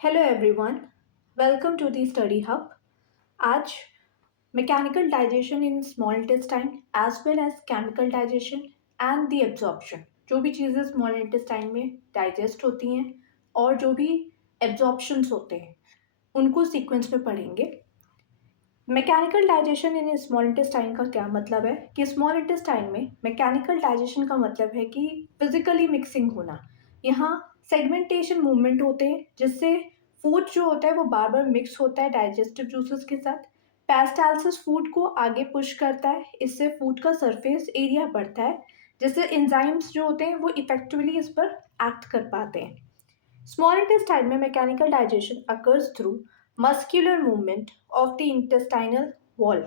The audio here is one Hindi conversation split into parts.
Hello everyone, welcome to the Study Hub. आज mechanical digestion in small intestine as well as chemical digestion and the absorption जो भी चीज़ें small intestine में digest होती हैं और जो भी absorptions होते हैं उनको sequence में पढ़ेंगे. Mechanical digestion in small intestine का क्या मतलब है कि स्मॉल इंटेस्टाइन में मैकेनिकल डाइजेशन का मतलब है कि फिजिकली मिक्सिंग होना. यहाँ सेगमेंटेशन मूवमेंट होते हैं जिससे फूड जो होता है वो बार बार मिक्स होता है डाइजेस्टिव जूसेस के साथ. पेरिस्टालसिस फूड को आगे पुश करता है, इससे फूड का सरफेस एरिया बढ़ता है जिससे एंजाइम्स जो होते हैं वो इफेक्टिवली इस पर एक्ट कर पाते हैं. Small intestine में mechanical digestion occurs through muscular movement of the intestinal wall.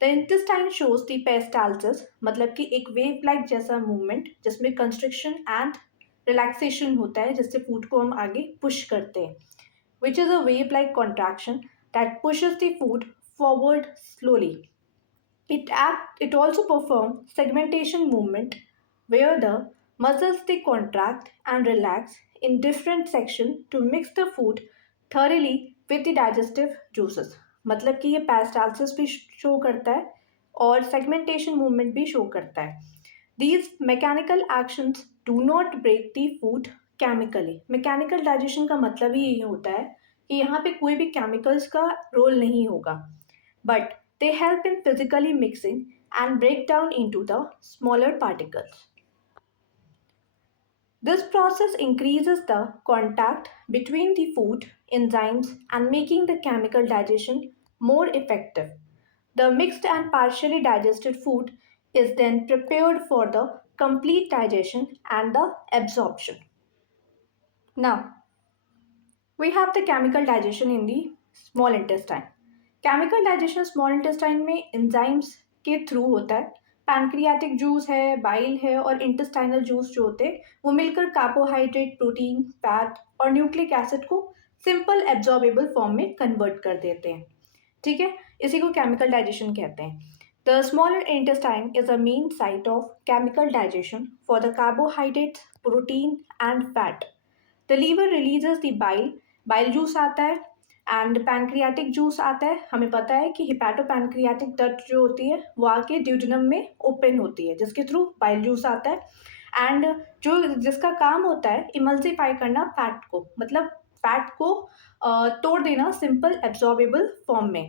The intestine shows the peristalsis मतलब कि एक वेव लाइक जैसा मूवमेंट जिसमें कंस्ट्रिक्शन एंड रिलैक्सेशन होता है जिससे फूड को हम आगे पुश करते हैं, which is a wave like contraction that pushes the food forward slowly. It also performs segmentation movement where the muscles they contract and relax in different sections to mix the food thoroughly with the digestive juices. मतलब कि ये पेरिस्टालसिस भी शो करता है और सेगमेंटेशन मूवमेंट भी शो करता है. These mechanical actions do not break the food chemically. Mechanical digestion का मतलब ही यही होता है कि यहाँ पे कोई भी केमिकल्स का रोल नहीं होगा, but they help in physically mixing and break down into the smaller particles. This process increases the contact between the food enzymes and making the chemical digestion more effective. The mixed and partially digested food is then prepared for the complete digestion and the absorption. Now, we have the chemical digestion in the small intestine. Chemical digestion small intestine में एंजाइम्स के थ्रू होता है. पैनक्रियाटिक जूस है, बाइल है और इंटेस्टाइनल जूस जो होते हैं वो मिलकर कार्बोहाइड्रेट, प्रोटीन, फैट और न्यूक्लिक एसिड को सिंपल एब्जॉर्बेबल फॉर्म में कन्वर्ट कर देते हैं. ठीक है, इसी को केमिकल डाइजेशन कहते हैं. The small intestine is a main site of chemical digestion for the carbohydrates, protein and fat. The liver releases the bile juice आता है एंड पैनक्रियाटिक जूस आता है. हमें पता है कि हिपैटोपैनक्रियाटिक डक्ट जो होती है वो आके ड्यूडेनम में ओपन होती है जिसके थ्रू बाइल जूस आता है एंड जो जिसका काम होता है इमल्सिफाई करना फैट को, मतलब फैट को तोड़ देना सिंपल एब्जॉर्बेबल फॉर्म में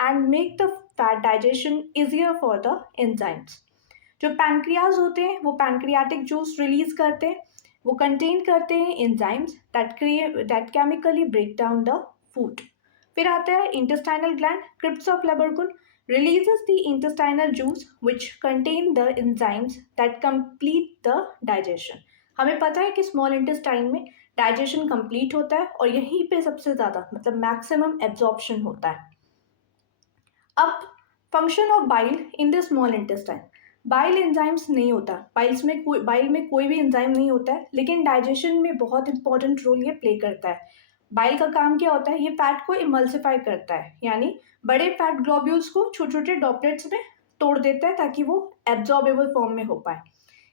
and make the fat digestion easier for the enzymes. जो पैनक्रियाज होते हैं वो पैनक्रियाटिक जूस रिलीज करते हैं, वो कंटेन करते हैं enzymes that chemically break down the food. फिर आता है intestinal gland, crypts of Lieberkuhn releases the intestinal juice which contain the enzymes that complete the digestion. हमें पता है कि स्मॉल इंटेस्टाइन में डाइजेशन कंप्लीट होता है और यहीं पे सबसे ज़्यादा मतलब मैक्सिमम एब्जॉर्प्शन होता है. अब function of bile in the small intestine. Bile enzymes नहीं होता, बाइल में कोई भी एंजाइम नहीं होता है, लेकिन डाइजेशन में बहुत इंपॉर्टेंट रोल ये प्ले करता है. बाइल का काम क्या होता है, ये फैट को इमल्सिफाई करता है, यानी बड़े फैट ग्लोब्यूल्स को छोटे छोटे ड्रॉपलेट्स में तोड़ देता है ताकि वो एब्जॉर्बेबल फॉर्म में हो पाए.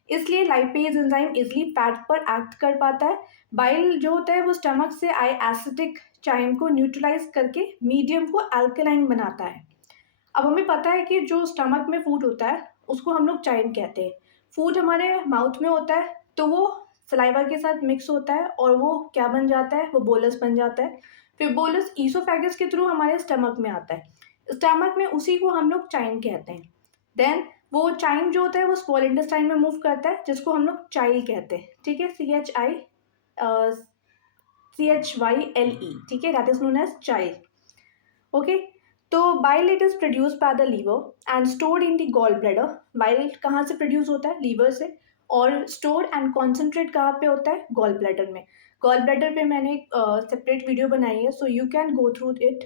इसलिए लाइपेज एंजाइम इजली फैट पर एक्ट कर पाता है. बाइल जो होता है वो स्टमक से आए एसिडिक चाइम को न्यूट्रलाइज करके मीडियम को अल्कलाइन बनाता है. अब हमें पता है कि जो स्टमक में फूड होता है उसको हम लोग चाइम कहते हैं. फूड हमारे माउथ में होता है तो वो सलाइवा के साथ मिक्स होता है और वो क्या बन जाता है, वो बोलस बन जाता है. फिर बोलस ईसोफेगस के थ्रू हमारे स्टमक में आता है. स्टमक में उसी को हम लोग चाइम कहते हैं. देन वो चाइम जो होता है वो स्मॉल इंटेस्टाइन में मूव करता है जिसको हम लोग चाइल कहते हैं. ठीक है, CHYLE. ठीक है, that is known as chyle. Okay, तो bile it is produce by the liver and stored in the gall bladder. Bile कहाँ से प्रोड्यूस होता है, लीवर से, और स्टोर एंड कॉन्सेंट्रेट कहाँ पे होता है, गॉल ब्लैडर में. गॉल ब्लैडर पे मैंने एक सेपरेट वीडियो बनाई है, so you can go through it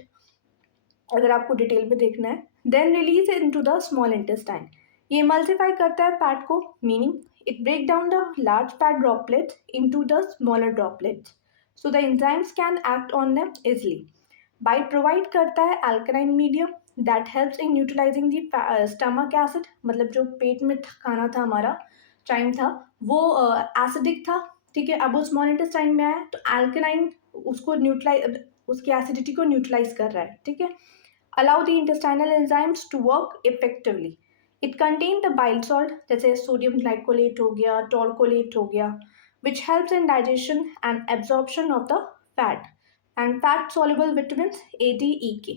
अगर आपको डिटेल पे देखना है. Then release into the small intestine. ये मल्टीफाई करता है फैट को, meaning it break down the large fat droplets into the smaller droplets so the enzymes can act on them easily. Bile provide करता है alkaline medium that helps in neutralising the stomach acid. मतलब जो पेट में खाना था हमारा, चाइम था, वो एसिडिक था. ठीक है, अब वो स्मॉल इंटेस्टाइन में आया तो अल्कलाइन उसको न्यूट्रलाइज, उसकी एसिडिटी को न्यूट्रलाइज कर रहा है, ठीक है। Allow the intestinal enzymes to work effectively. It contain the bile salt, जैसे सोडियम ग्लाइकोलेट हो गया, टॉर्कोलेट हो गया, which helps in digestion and absorption of the fat and fat soluble vitamins A, D, E, K.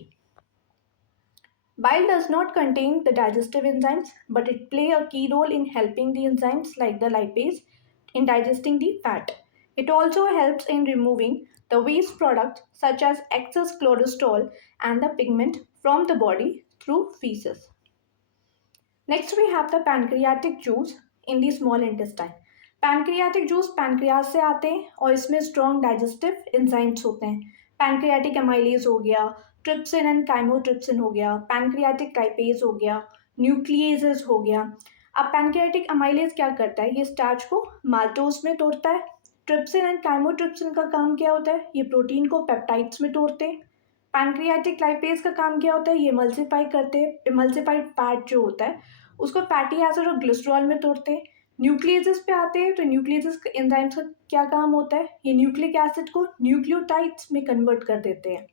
Bile does not contain the digestive enzymes, but it play a key role in helping the enzymes like the lipase in digesting the fat. It also helps in removing the waste product such as excess cholesterol and the pigment from the body through feces. Next we have the pancreatic juice in the small intestine. Pancreatic juice pancreas से आते हैं और इसमें स्ट्रॉन्ग डाइजेस्टिव एंजाइम्स होते हैं। पैनक्रियाटिक एमाइलेज हो गया, ट्रिप्सिन एंड काइमोट्रिप्सिन हो गया, पैनक्रियाटिक लाइपेज हो गया, न्यूक्लिएजेस हो गया। अब पैनक्रियाटिक एमाइलेज क्या करता है, ये स्टार्च को माल्टोज में तोड़ता है। ट्रिप्सिन एंड काइमोट्रिप्सिन का काम क्या होता है, ये प्रोटीन को पेप्टाइड्स में तोड़ते हैं। पैनक्रियाटिक लाइपेज का काम क्या होता है, ये इमल्सिफाई करते हैं, इमल्सिफाइड फैट जो होता है उसको फैटी एसिड और ग्लिसरॉल में तोड़ते हैं। न्यूक्लियस पे आते हैं तो न्यूक्लियस एंजाइम्स का क्या काम होता है, ये न्यूक्लिक एसिड को न्यूक्लियोटाइड्स में कन्वर्ट कर देते हैं।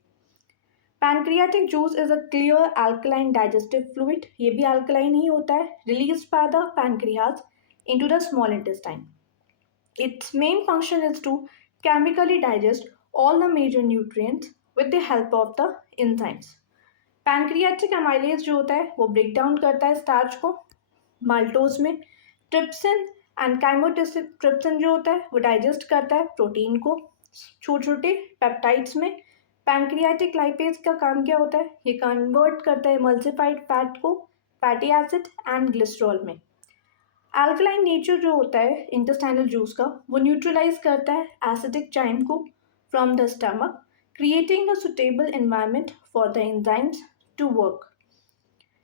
Pancreatic juice is a clear alkaline digestive fluid, ये भी अल्कलाइन ही होता है, release by the pancreas into the small intestine. Its main function is to chemically digest all the major nutrients with the help of the enzymes. Pancreatic amylase जो होता है वो ब्रेक डाउन करता है स्टार्च को माल्टोज में। ट्रिप्सिन एंड काइमोट्रिप्सिन जो होता है वो डाइजेस्ट करता है प्रोटीन को छोटे छोटे पेप्टाइड्स में। पैनक्रियाटिक लाइपेज का काम क्या होता है, ये कन्वर्ट करता है इमल्सिफाइड फैट को फैटी एसिड एंड ग्लिसरॉल में। अल्कलाइन नेचर जो होता है इंटेस्टाइनल जूस का, वो न्यूट्रलाइज करता है एसिडिक चाइम को from the stomach, creating a suitable environment for the enzymes to work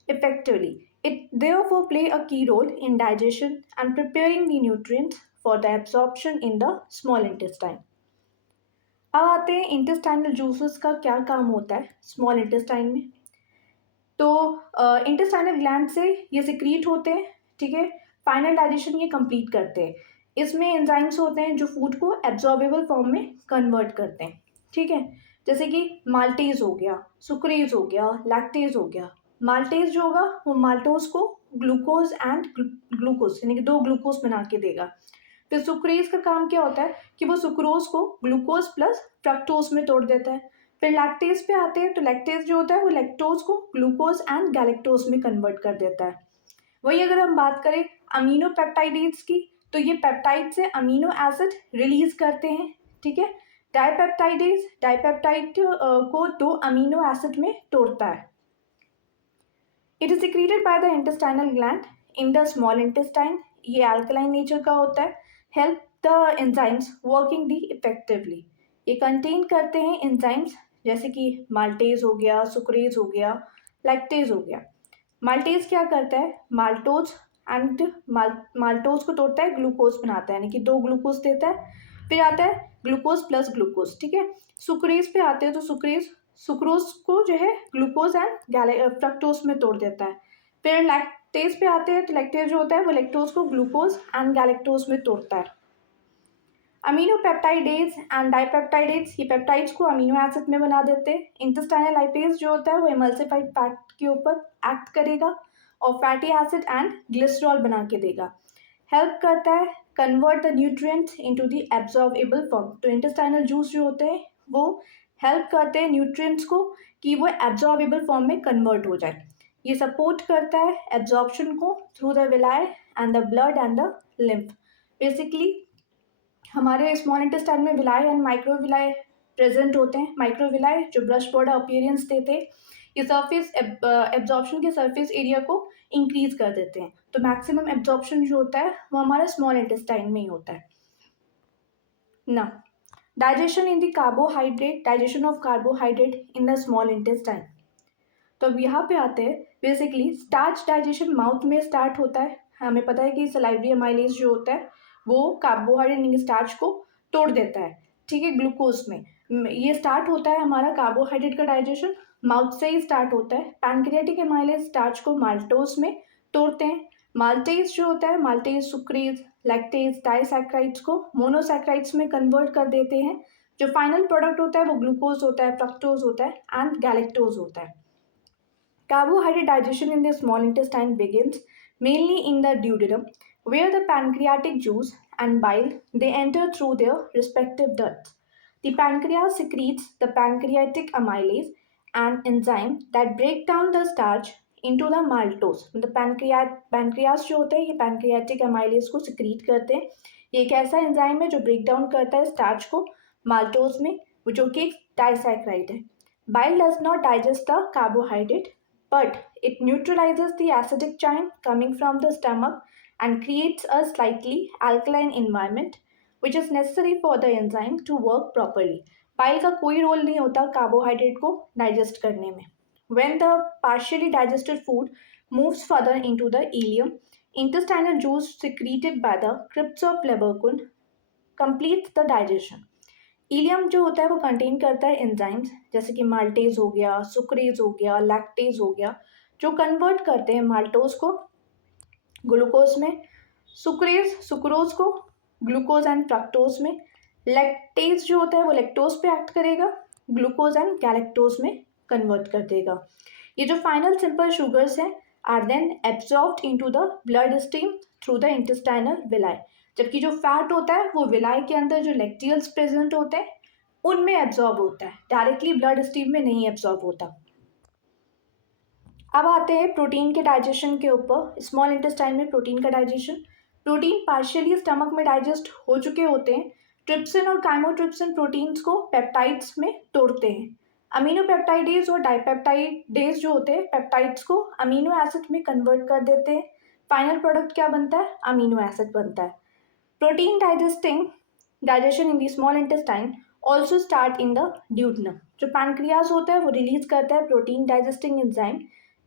effectively. It therefore play a key role in digestion and preparing the nutrients for the absorption in the small intestine. अब आते हैं इंटेस्टाइनल जूसेस का क्या काम होता है स्मॉल इंटेस्टाइन में। तो इंटेस्टाइनल ग्लैंड से ये सिक्रीट होते हैं, ठीक है, फाइनल डाइजेशन ये कंप्लीट करते हैं। इसमें एंजाइम्स होते हैं जो फूड को एब्जॉर्बेबल फॉर्म में कन्वर्ट करते हैं, ठीक है, जैसे कि माल्टेज हो गया, सुक्रेज हो गया, लैक्टेज हो गया। माल्टेज जो होगा वो माल्टोज को ग्लूकोज एंड ग्लूकोज यानी कि दो ग्लूकोज बना के देगा। फिर सुक्रेज का काम क्या होता है कि वो सुक्रोज को ग्लूकोज प्लस फ्रक्टोज में तोड़ देता है। फिर लैक्टेज पे आते हैं तो लैक्टेज जो होता है वो लैक्टोज को ग्लूकोज एंड गैलेक्टोज में कन्वर्ट कर देता है। वही अगर हम बात करें अमीनो पेप्टाइडेट्स की, तो ये पेप्टाइड से अमीनो एसिड रिलीज करते हैं, ठीक है। डाइपेप्टाइडेज डाइपेप्टाइड को दो अमीनो एसिड में तोड़ता है। It is secreted by the intestinal gland in the small intestine, ये अल्कलाइन नेचर का होता है। Help the enzymes working the effectively, ये कंटेन करते हैं एंजाइम्स जैसे कि माल्टेज हो गया, सुक्रेज हो गया, लैक्टेज हो गया। माल्टेज क्या करता है, माल्टोज एंड माल्टोज को तोड़ता है, ग्लूकोज बनाता है, यानी कि दो ग्लूकोज देता है। फिर आता है ग्लूकोज प्लस ग्लूकोज, ठीक है। सुक्रेज पे आते हैं तो सुक्रोज को जो है ग्लूकोज एंड फ्रक्टोज में तोड़ देता है। फिर लैक्टेज पे आते हैं तो लैक्टेज जो होता है वो लैक्टोज को ग्लूकोज एंड गैलेक्टोज में तोड़ता है। अमीनो पेप्टाइडेज एंड डाइपेप्टाइडेज ये पेप्टाइड्स को अमीनो एसिड में बना देते हैं। इंटेस्टाइनल लाइपेज जो होता है वो इमल्सिफाइड फैट के ऊपर एक्ट करेगा और फैटी एसिड एंड ग्लिसरॉल बना के देगा। हेल्प करता है convert the nutrients into the absorbable form. तो इंटेस्टाइनल जूस जो होते हैं वो हेल्प करते हैं न्यूट्रिएंट्स को कि वो एब्जॉर्बेबल फॉर्म में कन्वर्ट हो जाए। ये सपोर्ट करता है एब्जॉर्प्शन को through the villi and the blood and the lymph. Basically हमारे स्मॉल इंटेस्टाइन में विलाई एंड माइक्रोविलाई प्रेजेंट होते हैं। माइक्रोविलाई जो ब्रश बॉर्डर अपीयरेंस देते हैं, ये सरफेस एब्जॉर्प्शन के सरफेस एरिया को इंक्रीज कर देते हैं। तो मैक्सिमम एब्जॉर्प्शन जो होता है वो हमारा स्मॉल इंटेस्टाइन में ही होता है ना। Digestion in the carbohydrate, digestion of carbohydrate in the small intestine. तो अब यहाँ पे आते हैं, बेसिकली स्टार्च डाइजेशन माउथ में स्टार्ट होता है। हमें पता है कि सलाइवरी एमाइलेज जो होता है वो कार्बोहाइड्रेट यानी स्टार्च को तोड़ देता है, ठीक है, ग्लूकोज में। ये स्टार्ट होता है हमारा कार्बोहाइड्रेट का डाइजेशन माउथ से ही स्टार्ट होता है। पैनक्रियाटिक एमाइलेज स्टार्च को माल्टोज में तोड़ते हैं। माल्टेज जो होता है, माल्टेज सुक्रेज लैक्टेज डाइसैक्राइड्स को मोनोसैक्राइड्स में कन्वर्ट कर देते हैं। जो फाइनल प्रोडक्ट होता है वो ग्लूकोज होता है, फ्रक्टोज होता है एंड गैलेक्टोज होता है. Carbohydrate digestion in the small intestine begins mainly in the duodenum, where the pancreatic juice and bile they enter through their respective ducts. The pancreas secretes the pancreatic amylase, an enzyme that break down the starch into the maltose. मतलब पैनक्रियास जो होता है ये पैनक्रियाटिक अमाइलेज को सिक्रीट करते हैं. ये एक ऐसा एंजाइम है जो ब्रेक डाउन करता है स्टार्च को माल्टोज में, जो कि एक डाइसैक्राइड है. Bile does not digest the carbohydrate, but it neutralizes the acidic chain coming from the stomach and creates a slightly alkaline environment which is necessary for the enzyme to work properly. Bile का कोई रोल नहीं होता कार्बोहाइड्रेट को डाइजेस्ट करने में. When the partially digested food moves further into the ileum, intestinal juice secreted by the crypts of Leberkuhn completes the digestion. Ileum जो होता है वो कंटेन करता है एंजाइम्स जैसे कि माल्टेज हो गया, सुक्रेज हो गया, लैक्टेज हो गया, जो कन्वर्ट करते हैं माल्टोज को ग्लूकोज में, सुक्रेज सुक्रोज को ग्लूकोज एंड फ्रक्टोज में, लैक्टेज जो होता है वो लैक्टोज पे एक्ट करेगा, ग्लूकोज एंड गैलेक्टोज में कन्वर्ट कर देगा. ये जो फाइनल सिंपल शुगर्स हैं are then absorbed into the blood stream through the intestinal villi. जबकि जो फैट होता है वो विलाई के अंदर जो लेक्टियल्स प्रेजेंट होते हैं उनमें एब्जॉर्ब होता है, डायरेक्टली ब्लड स्ट्रीम में नहीं एब्जॉर्ब होता. अब आते हैं प्रोटीन के डाइजेशन के ऊपर. स्मॉल इंटेस्टाइन में प्रोटीन का डाइजेशन. प्रोटीन पार्शियली स्टमक में डाइजेस्ट हो चुके होते हैं. ट्रिप्सिन और काइमोट्रिप्सिन प्रोटीन्स को पेप्टाइड्स में तोड़ते हैं. अमीनो पेप्टाइडेज और डाइपेप्टाइडेज जो होते हैं पेप्टाइड्स को अमीनो एसिड में कन्वर्ट कर देते हैं. फाइनल प्रोडक्ट क्या बनता है? अमीनो एसिड बनता है. Protein digestion in the small intestine also start in the duodenum. जो पैनक्रियाज होता है वो रिलीज करता है protein digesting enzyme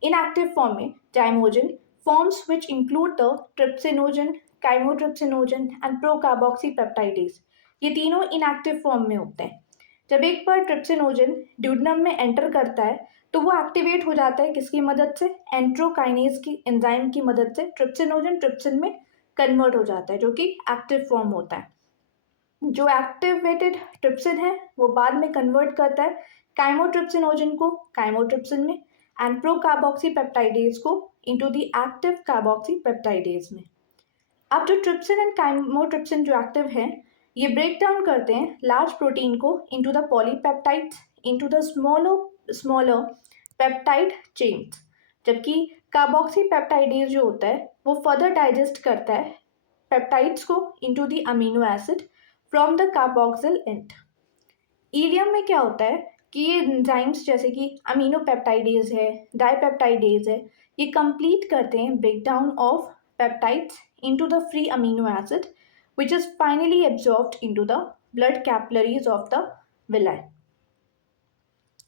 inactive form में zymogen forms which include the trypsinogen, chymotrypsinogen and procarboxypeptidase. ये तीनों inactive form में होते हैं. जब एक बार ट्रिप्सिनोजन ड्यूडनम में एंटर करता है तो वो एक्टिवेट हो जाता है किसकी मदद से? एंट्रोकाइनेज की एंजाइम की मदद से ट्रिप्सिनोजन ट्रिप्सिन में कन्वर्ट हो जाता है जो कि एक्टिव फॉर्म होता है. जो एक्टिवेटेड ट्रिप्सिन है वो बाद में कन्वर्ट करता है काइमोट्रिप्सिनोजन को काइमोट्रिप्सिन में एंड प्रोकार्बोक्सीपेप्टाइडेज को इनटू द एक्टिव कार्बोक्सीपेप्टाइडेज में. अब जो ट्रिप्सिन एंड काइमोट्रिप्सिन जो एक्टिव है ये ब्रेक डाउन करते हैं लार्ज प्रोटीन को into the polypeptides into the smaller peptide chains. जबकि कार्बोक्सीपेप्टाइडेज जो होता है वो फर्दर डाइजेस्ट करता है पेप्टाइड्स को into the amino acid from the carboxyl end. Ileum में क्या होता है कि ये एंजाइम्स जैसे कि अमीनो पेप्टाइडेज है, डाइपेप्टाइडेज है, ये कंप्लीट करते हैं break down of peptides into the free amino acid which is finally absorbed into the blood capillaries of the villi.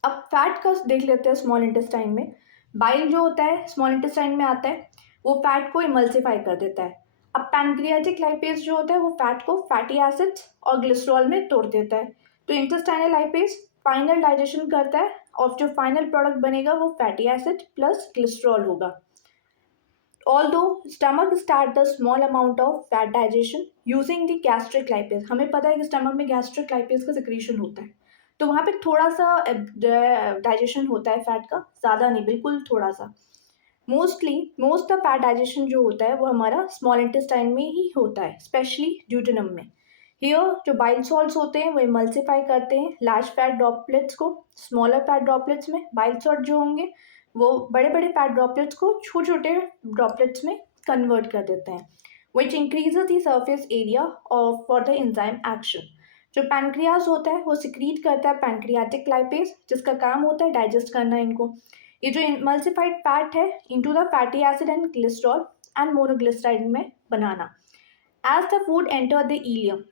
अब फैट का देख लेते हैं. स्मॉल इंटेस्टाइन में बाइल जो होता है स्मॉल इंटेस्टाइन में आता है वो फैट को इमल्सिफाई कर देता है. अब पैनक्रियाटिक लाइपेज जो होता है वो फैट को फैटी एसिड्स और ग्लिसरॉल में तोड़ देता है. तो इंटेस्टाइनल लाइपेज फाइनल डाइजेशन करता है और जो फाइनल प्रोडक्ट बनेगा वो फैटी एसिड प्लस ग्लिसरॉल होगा. Although stomach start the small amount of fat digestion using the gastric lipase. हमें पता है कि स्टमक में गैस्ट्रिक लाइपेज का सिक्रीशन होता है तो वहाँ पे थोड़ा सा डाइजेशन होता है फैट का, ज़्यादा नहीं, बिल्कुल थोड़ा सा. मोस्ट ऑफ फैट डाइजेशन जो होता है वो हमारा स्मॉल इंटेस्टाइन में ही होता है, स्पेशली ड्यूटेनम में. हियर जो बाइल सॉल्ट्स होते हैं वो इमल्सिफाई करते हैं लार्ज फैट ड्रॉपलेट्स को स्मॉलर फैट ड्रॉपलेट्स में. बाइल सॉल्ट जो होंगे वो बड़े बड़े फैट ड्रॉपलेट्स को छोटे छोटे ड्रॉपलेट्स में कन्वर्ट कर देते हैं विच increases the surface area of for the enzyme action. जो पैनक्रियाज होता है वो सिक्रीट करता है पैनक्रियाटिक लाइपेज जिसका काम होता है डाइजेस्ट करना इनको. ये जो इमल्सिफाइड फैट है into the fatty acid and glycerol and monoglyceride में बनाना. As the food enter the ileum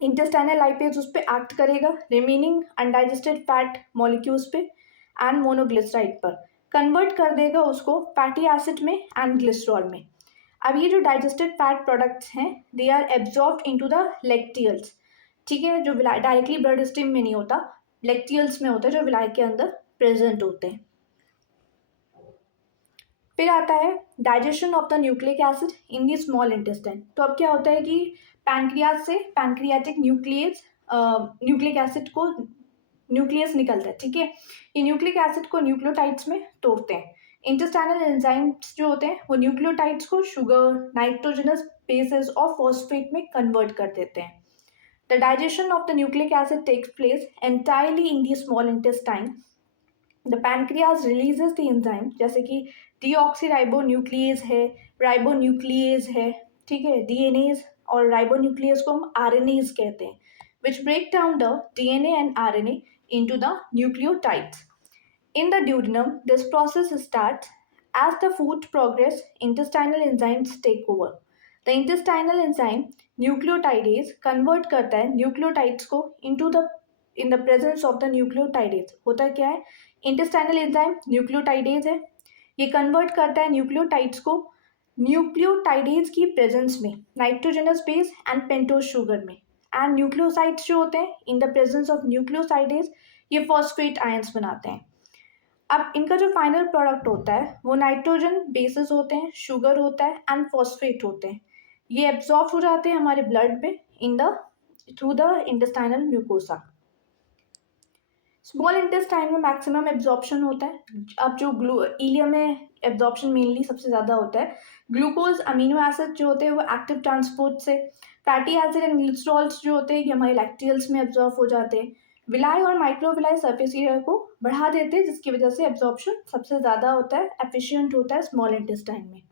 intestinal lipase उस पर एक्ट करेगा रिमेनिंग अनडाइजेस्टेड फैट मॉलिक्यूल्स पे एंड मोनोग्लिसराइड पर, कन्वर्ट कर देगा उसको फैटी एसिड में एंड ग्लिसरॉल में. अब ये जो डाइजेस्टेड फैट प्रोडक्ट्स हैं they are absorbed into the lacteals. ठीक है, जो डायरेक्टली ब्लड स्ट्रीम में नहीं होता, लेक्टियल्स में होता है जो विलाई के अंदर प्रेजेंट होते हैं. फिर आता है digestion of the nucleic acid in the small intestine. तो अब क्या होता है कि पैनक्रियाज से पैनक्रियाटिक न्यूक्लियस न्यूक्लिक एसिड को न्यूक्लियस निकलता है, ठीक है। ये न्यूक्लिक एसिड को न्यूक्लियोटाइड्स में तोड़ते हैं। इंटेस्टाइनल एंजाइम्स जो होते हैं वो न्यूक्लियोटाइड्स को शुगर, नाइट्रोजनस बेसेस और फॉस्फेट में कन्वर्ट कर देते हैं। The digestion of the nucleic acid takes place entirely in the small intestine. The pancreas releases the enzyme, जैसे कि डीऑक्सीराइबोन्यूक्लियेज है, राइबोन्यूक्लियेज है, ठीक है, डीएनएज, और राइबोन्यूक्लियस को हम आरएनएज कहते हैं, which break down the DNA and RNA into the nucleotides. In the duodenum, this process starts as the food progress. Intestinal enzymes take over. The intestinal enzyme nucleotidase convert करता है nucleotides को into the in the presence of the nucleotidase. होता क्या है, intestinal enzyme nucleotidase है, ये कन्वर्ट करता है न्यूक्लियोटाइड्स को न्यूक्लियोटाइडेज की प्रेजेंस में, nitrogenous base and pentose sugar में। एंड न्यूक्लियोसाइड्स जो होते हैं in the presence of nucleosidase ये फॉस्फेट आयंस बनाते हैं। अब इनका जो फाइनल प्रोडक्ट होता है वो नाइट्रोजन बेसिस होते हैं, शुगर होता है एंड फॉस्फेट होते हैं। ये एब्जॉर्ब हो जाते हैं हमारे ब्लड में in the through the intestinal mucosa. Small intestine में मैक्सिमम एब्जॉर्प्शन होता है। अब जो इलियम में एब्जॉर्प्शन मेनली सबसे ज़्यादा होता है। ग्लूकोज, अमीनो एसिड जो होते हैं वो एक्टिव ट्रांसपोर्ट से, फैटी एसिड एंड ग्लिसरॉल्स जो होते हैं ये हमारे लैक्टियल्स में एब्जॉर्ब हो जाते हैं। विलाई और माइक्रोविलाई सरफेस एरिया को बढ़ा देते हैं, जिसकी वजह से एब्जॉर्प्शन सबसे ज़्यादा होता है, एफिशिएंट होता है स्मॉल इंटेस्टाइन में।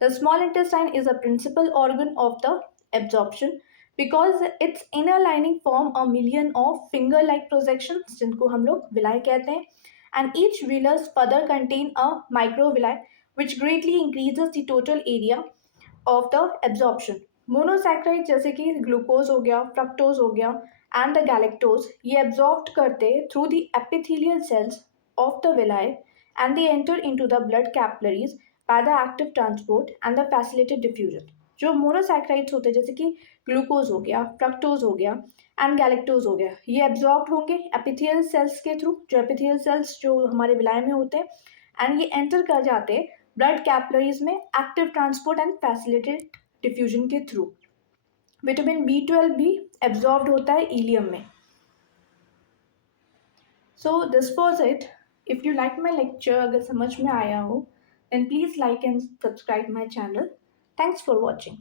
The small intestine is a principal organ of the absorption because its inner lining form a million of finger-like projections जिनको हम लोग villi कहते हैं, and each villus further contain a microvilli which greatly increases the total area of the absorption. Monosaccharide जैसे कि ग्लूकोज हो गया, फ्रक्टोज हो गया एंड द गैलेक्टोज ये एब्जॉर्ब करते through the epithelial cells of the villi and they enter into the blood capillaries by the active transport and the facilitated diffusion. जो मोनोसैक्राइड्स होते हैं जैसे कि ग्लूकोज हो गया, फ्रक्टोज हो गया एंड गैलेक्टोज हो गया, ये एब्जॉर्ब होंगे एपिथेलियल सेल्स के थ्रू, जो एपिथेलियल सेल्स जो हमारे विलाय में होते हैं, एंड ये एंटर कर जाते हैं ब्लड कैपिलरीज में active transport and facilitated diffusion के थ्रू। विटामिन B12 भी एब्जॉर्ब होता है इलियम में। So this was it. If you like my lecture, अगर समझ में आया हो then please like and subscribe my channel. Thanks for watching.